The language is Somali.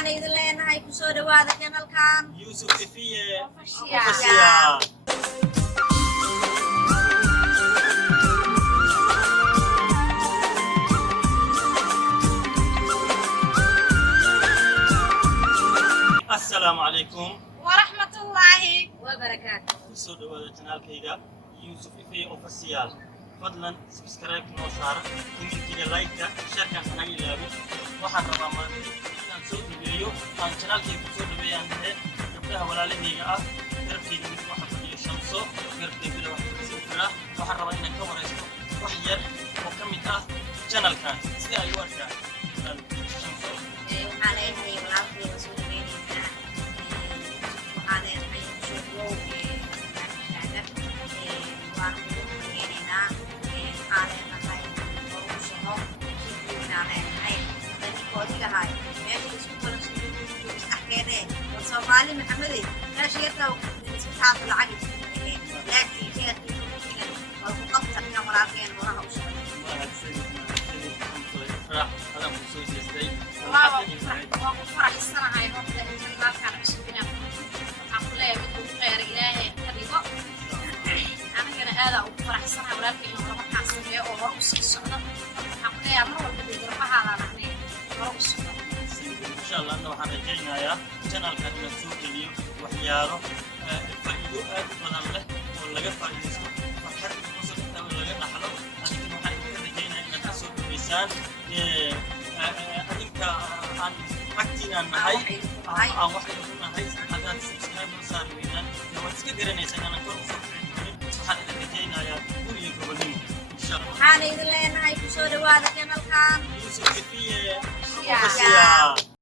waxaan idin leenahay ku soo dhawaada kanalkan Yusuf Ifiye Official. Official. Assalamu alaikum. waraxmatullaahi wabarakaatu. Kusoo dhawaada channelkayga Yusuf Ifiye Official. Fadlan subscribe noo saara, comment-kiga like-ka, share-ka hanaga ilaawin. Waxaan rabaa maanta inaan soo dhaweeyo aan channelkayga kusoo dhaweeyaan gabdhaha walaalahayga ah. Garabkayga mid waxa fadhiyo Shamso, garabkaygana waxa fadhiyo Ifraa. Waxaan rabaa inaan ka wareysto wax yar oo ka mid ah channelkan sida ay u arkaan. Shamso. waxaan leeyahay walaalkayga soo dhaweynaysaa waxaan leeyahay soo dhawow barnaamijkaaga waan ugu mahadcelinaynaa waxaan leenahay ugu soco shirkiinaa leenahay dadikoodigahay meesha isku balansiyo isdhexkeenee war Soomaali Maxamedey meesha yartaa isku taafo lacag isku laakiin sheekii waa ku qabta inaan walaalkeen horaha u socdo waa ku faraxsanahay horta janaalkan cusub inaan waxaan ku leeyahay mid ugu khayr ilaahay ka dhigo anigana aadaa ugu faraxsanahay walaalkay inuu horumarkaan sameeyo oo hore u sii socdo waxaan ku leeyahay mar walba garbahaadaan ahnay hore u socdo insha Allah anna waxaan rajaynayaa channelkan inaan soo geliyo waxyaalo faa'iido aad u badan leh oo laga faa'iidaysto farxad iyo qosol inta laga dhaxlo adigana waxaan idinka rajaynayaa inaad ka soo dhaweysaan adinka aan agtiinaan nahay aan wax idinku nahay haddaad subscribe noo saari weynaan waad iska garanaysaan inaan kor usoo kicin doonin waxaan idin rajaynayaa guriga gobonimo insha Allah waxaan idin leenahay ku soo dhawaada kanalkan Yusuf Ifiye Official. Official.